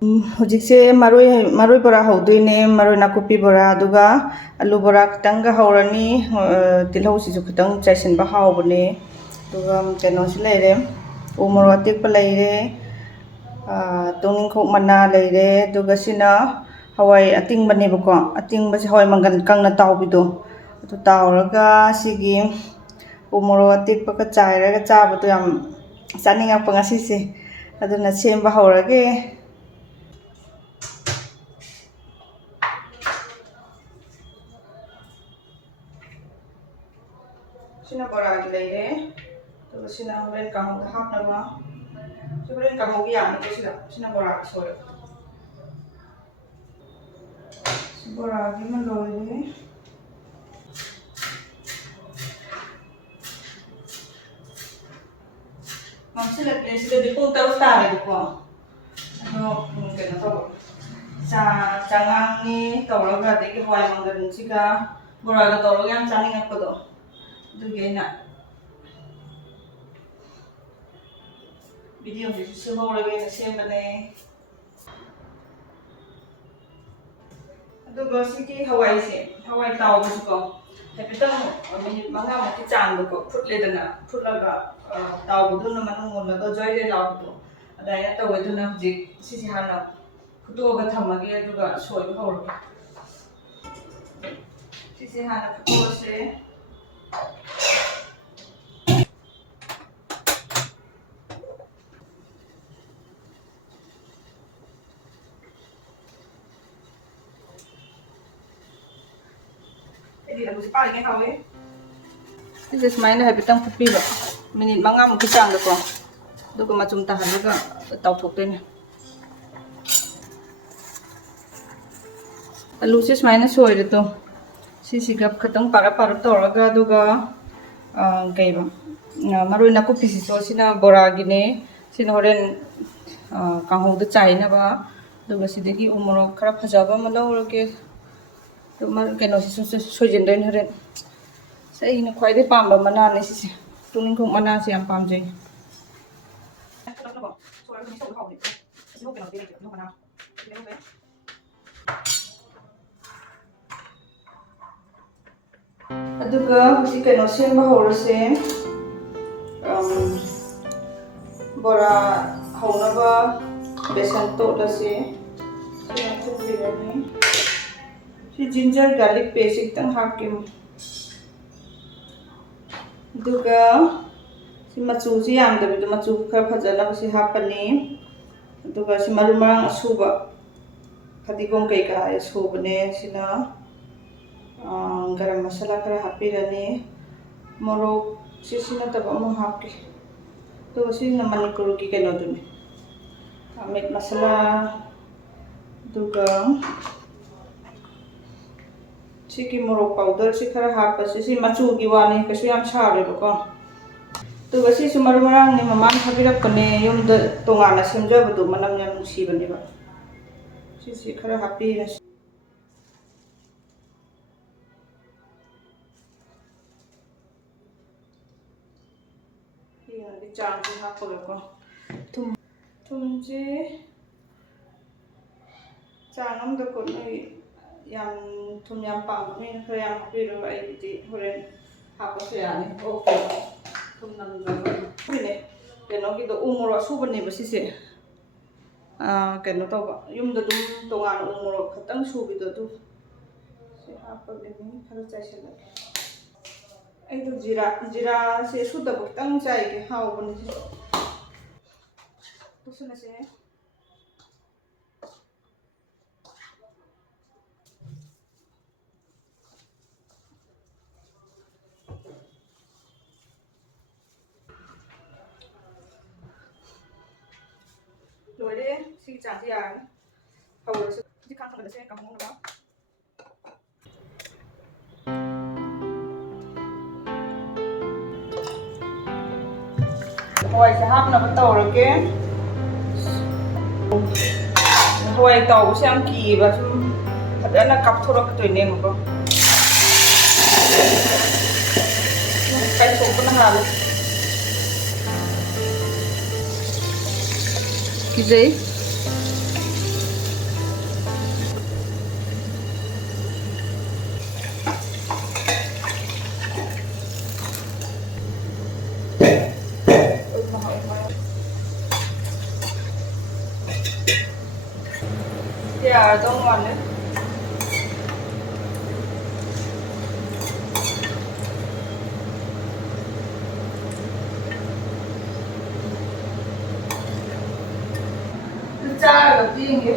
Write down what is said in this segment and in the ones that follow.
ꯍꯧꯖꯤꯛꯁꯦ ꯃꯔꯣꯏ ꯕꯣꯔꯥ ꯍꯧꯗꯣꯏꯅꯦ ꯃꯔꯣꯏ ꯅꯥꯀꯨꯞꯄꯤ ꯕꯣꯔꯥ ꯑꯗꯨꯒ ꯑꯂꯨ ꯕꯣꯔꯥ ꯈꯤꯇꯪꯒ ꯍꯧꯔꯅꯤ ꯇꯤꯜꯍꯧꯁꯤꯁꯨ ꯈꯤꯇꯪ ꯆꯥꯏꯁꯤꯟꯕ ꯍꯥꯎꯕꯅꯦ ꯑꯗꯨꯒ ꯀꯩꯅꯣꯁꯤ ꯂꯩꯔꯦ ꯎ ꯃꯣꯔꯣꯛ ꯑꯇꯦꯛꯄ ꯂꯩꯔꯦ ꯇꯣꯡꯅꯤꯡꯈꯣꯛ ꯃꯅꯥ ꯂꯩꯔꯦ ꯑꯗꯨꯒ ꯁꯤꯅ ꯍꯋꯥꯏ ꯑꯇꯤꯡꯕꯅꯦꯕꯀꯣ ꯑꯇꯤꯡꯕꯁꯦ ꯍꯋꯥꯏ ꯃꯪꯒꯟ ꯀꯪꯅ ꯇꯥꯎꯕꯤꯗꯣ ꯑꯗꯨ ꯇꯥꯎꯔꯒ ꯁꯤꯒꯤ ꯎ ꯃꯣꯔꯣꯛ ꯑꯇꯦꯛꯄꯒ ꯆꯥꯏꯔꯒ ꯆꯥꯕꯗꯣ ꯌꯥꯝ ꯆꯥꯅꯤꯡꯉꯛꯄ ꯉꯁꯤꯁꯦ ꯑꯗꯨꯅ ꯁꯦꯝꯕ ꯍꯧꯔꯒꯦ sina bora leire to sina horen kamu hap na ma so horen kamu gi am to sina bora so bora gi man loire mam sila place de pun taru tare de ko ano ke na to changang ni tawraga de ki hwai mangan siga bora ga tawraga yam chani ngak do duge na video ji su ho re na sem bane aduga siki hawai se hawai taw bu ko hepitang minute manga ma ki chang bu ko phutle dana phutlaga taw bu dun ma nung mon do joy re law bu adai na taw du na ji sisi hana phuto ga thamage aduga soi bu hor sisi hana phuto se This is mine habitang pupiba. Minute manga mo kisang ko. Dugo macum tahan duga taw thokten. Alu sis mine soy dito. Sisigap katang para toraga duga kay maroy na ko pisiso sina boragi ne sinoren kahong do China ba duga sidegi umorok khara phajaba malawrage Tumar keno si sojin den haren sai na khwai de pamba mana ne si tuning khong mana si am pam jai aduga si keno sem ba horase bora haunaba besan to lase si aku birani si ginger garlic paste itang hakim duga si machu si yam da bidu machu khar phajana si hapani duga si marumang asuba khadigom kai ka asubane sina garam masala kara hapirani morok si sina taba mo hapki duga si na manikuru ki keno dune meat masala duga Siki morok powder si khara hapa si machu gi wani kasu yam chare ko to gasi sumar marang ni maman habirak kone yum da tongana semja bu manam yam si bane ba si khara happy na ya di chang ji ha ko tum ji changam da ko ni yang tum yang pang ni khara yang happy ro ai di horen hapa se yani okay tum nam ga ni keno gi do umoro subane ba sise keno to ba yum da dum tongan umoro khatang subi do tu se hapa ni khara chai se la ai do jira se su da tang chai ke haw bani se to suna se rồi đi xin chào chị à hầu là chị khăn không được xem cầm không được Hoài sẽ hấp nó bắt đầu rồi kia Hoài tàu xem kỳ và thật ra là cặp thôi đó cái tuổi nêm của con cái số con hà luôn cái gì ꯀꯌꯥꯒ ꯌꯦꯡꯒꯦ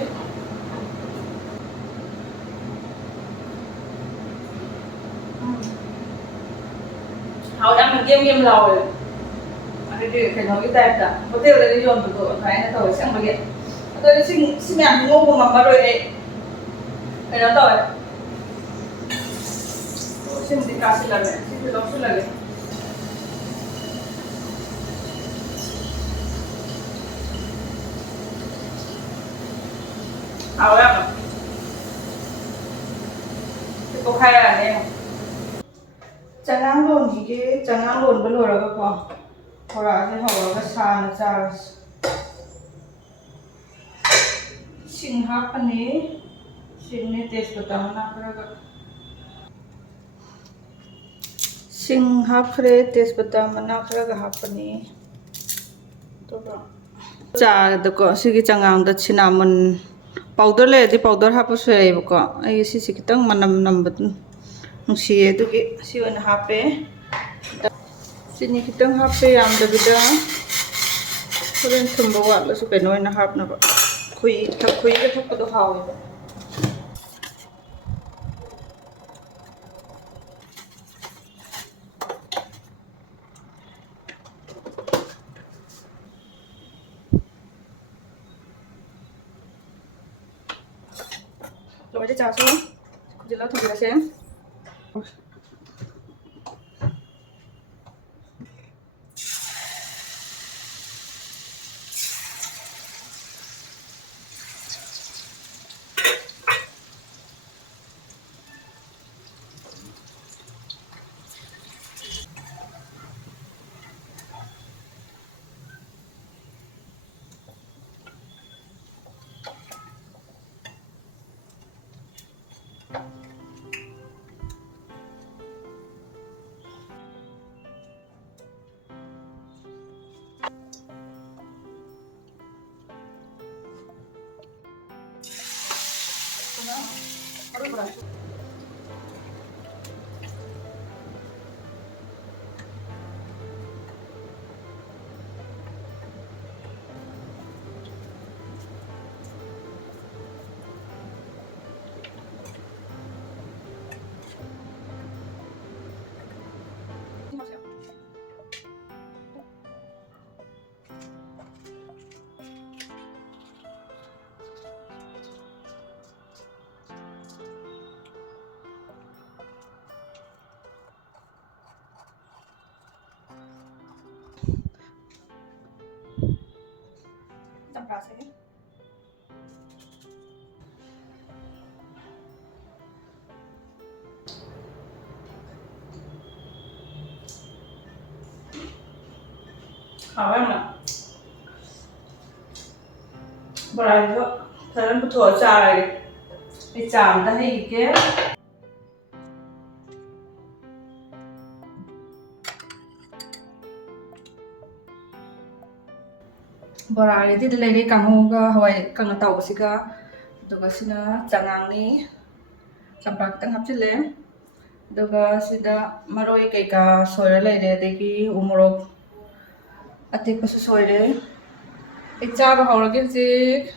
ꯍꯥꯎ ꯌꯥꯝꯅ game ꯂꯥꯎꯋꯦ ꯑꯗꯨꯗꯤ ꯀꯩꯅꯣꯒꯤ ꯇꯥꯏꯞꯇ ꯍꯣꯇꯦꯜꯗꯒ ꯌꯣꯟꯕꯗꯣ ꯑꯗꯨꯃꯥꯏꯅ ꯇꯧꯋꯦ ꯑꯁꯦꯡꯕꯒꯤ ꯑꯗꯣ ꯁꯤ ꯃꯌꯥꯝ ꯉꯧꯕ ꯉꯝꯃꯔꯣꯏ ꯑꯩ ꯀꯩꯅꯣ ꯇꯧꯋꯦ ꯁꯤꯃꯗꯤ ꯀꯥꯁꯤꯜꯂꯒꯦ ꯁꯤꯁꯨ ꯂꯧꯁꯤꯜꯂꯒꯦ ꯍꯥꯎ ꯌꯥꯝꯅ ꯄꯣꯛꯈꯥꯏꯔꯛꯑꯅꯤ ꯆꯉꯥꯡ ꯂꯣꯟꯈꯤꯒꯦ ꯆꯉꯥꯡ ꯂꯣꯟꯕ ꯂꯣꯏꯔꯒꯀꯣ ꯕꯣꯔꯥꯁꯦ ꯍꯧꯔꯒ ꯁꯥꯅ ꯆꯥꯔꯁꯤ ꯁꯤꯡ ꯍꯥꯞꯄꯅꯤ ꯁꯤꯡꯅꯦ ꯇꯦꯖꯄꯇꯥ ꯃꯅꯥ ꯈꯔꯒ ꯁꯤꯡ ꯍꯥꯞꯈ꯭ꯔꯦ ꯇꯦꯖꯄꯇꯥ ꯃꯅꯥ ꯈꯔꯒ ꯍꯥꯞꯄꯅꯤ ꯑꯗꯨꯒ ꯆꯥꯗꯀꯣ ꯁꯤꯒꯤ ꯆꯉꯥꯡꯗ ꯁꯤꯅꯥꯃꯟ ꯄꯥꯎꯗꯔ ꯂꯩꯔꯗꯤ ꯄꯥꯎꯗꯔ ꯍꯥꯞꯄꯁꯨ ꯌꯥꯏꯌꯦꯕꯀꯣ ꯑꯩ ꯁꯤꯁꯦ ꯈꯤꯇꯪ ꯃꯅꯝ ꯅꯝꯕꯗꯨ ꯅꯨꯡꯁꯤꯌꯦ ꯑꯗꯨꯒꯤ ꯁꯤ ꯑꯣꯏꯅ ꯍꯥꯞꯄꯦ ꯆꯤꯅꯤ ꯈꯤꯇꯪ ꯍꯥꯞꯄꯦ ꯌꯥꯝꯗꯕꯤꯗ ꯍꯣꯔꯦꯟ ꯊꯨꯝꯕ ꯋꯥꯠꯂꯁꯨ ꯀꯩꯅꯣ ꯑꯣꯏꯅ ꯍꯥꯞꯅꯕ ꯈꯨꯏꯒ ꯊꯛꯄꯗꯣ ꯍꯥꯎꯋꯦꯕ ꯂꯣꯏꯔꯦ ꯆꯥꯁꯨ ꯈꯨꯖꯤꯜꯂ ꯊꯝꯕꯤꯔꯁꯦ Tamprasanya. Hảo em ạ. Bà này thôi. Thời gian thua trà này. Đi chạm ta hay kia. Boraidi lady kamuga hawai kang tau siga duga sina changang champak tang hapchile duga sida maroi kaika soira leire degi umorok atik pasu soire ichaba hawrage jik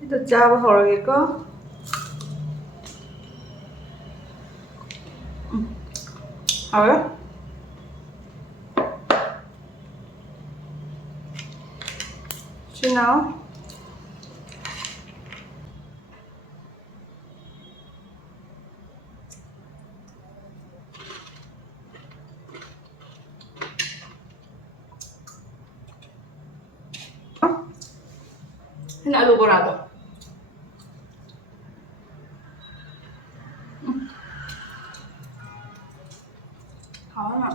itu chaba hawrage ko hawe Now ini alu borado hao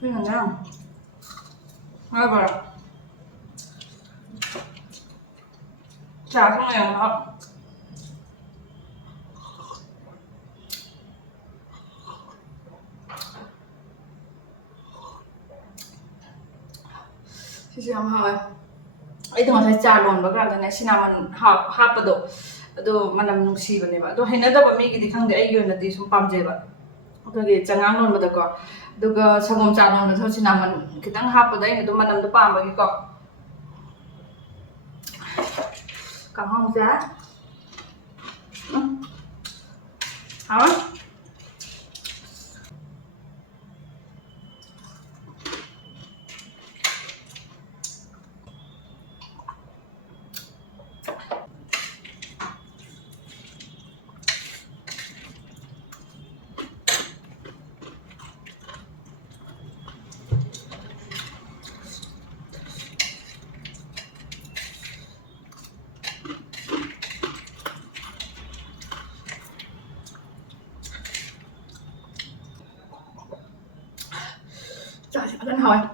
ini nào hai bờ ꯆꯥ ꯊꯛꯅ ꯌꯥꯝ ꯍꯥꯎ ꯁꯤꯁꯨ ꯌꯥꯝ ꯍꯥꯎꯋꯦ ꯑꯩꯗꯣ ꯉꯁꯥꯏ ꯆꯥ ꯂꯣꯟꯕ ꯀꯥꯟꯗꯅꯦ ꯁꯤꯅꯥꯃꯟ ꯍꯥꯞꯄꯗꯣ ꯑꯗꯣ ꯃꯅꯝ ꯅꯨꯡꯁꯤꯕꯅꯦꯕ ꯑꯗꯣ ꯍꯩꯅꯗꯕ ꯃꯤꯒꯤꯗꯤ ꯈꯪꯗꯦ ꯑꯩꯒꯤ ꯑꯣꯏꯅꯗꯤ ꯁꯨꯝ ꯄꯥꯝꯖꯩꯕ ꯑꯩꯈꯣꯏꯒꯤ ꯆꯉꯥꯡ ꯂꯣꯟꯕꯗꯀꯣ ꯑꯗꯨꯒ ꯁꯪꯒꯣꯝ ꯆꯥ ꯂꯣꯟꯕꯗꯁꯨ ꯁꯤꯅꯥꯃꯟ ꯈꯤꯇꯪ ꯍꯥꯞꯄꯗ ꯑꯩꯅ ꯑꯗꯨꯝ ꯃꯅꯝꯗꯣ ꯄꯥꯝꯕꯒꯤꯀꯣ ꯀꯥꯡꯍꯧꯁꯦ ꯍꯥꯎ 짜지 완전 하와이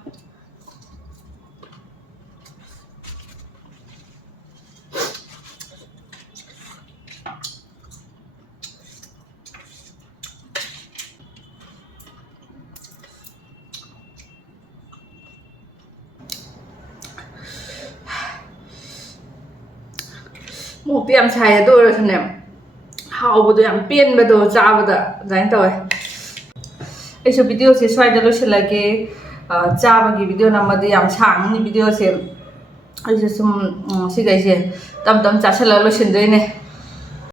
ꯃꯣꯛꯇꯤ ꯌꯥꯝ ꯁꯥꯏ ꯑꯗꯨ ꯑꯣꯏꯔꯁꯨꯅꯦ ꯍꯥꯎꯕꯗꯣ ꯌꯥꯝ ꯄꯦꯟꯕꯗꯣ ꯆꯥꯕꯗ ꯑꯗꯨꯃꯥꯏꯅ ꯇꯧꯋꯦ ꯑꯩꯁꯨ ꯚꯤꯗꯤꯑꯣꯁꯦ ꯁ꯭ꯋꯥꯏꯗ ꯂꯣꯏꯁꯤꯜꯂꯒꯦ ꯆꯥꯕꯒꯤ ꯚꯤꯗꯤꯑꯣ ꯅꯝꯃꯗꯤ ꯌꯥꯝ ꯁꯥꯡꯉꯅꯤ ꯚꯤꯗꯤꯑꯣꯁꯦ ꯑꯩꯁꯨ ꯁꯨꯝ ꯁꯤꯈꯩꯁꯦ ꯇꯞ ꯇꯞ ꯆꯥꯁꯤꯜꯂꯒ ꯂꯣꯏꯁꯤꯟꯗꯣꯏꯅꯦ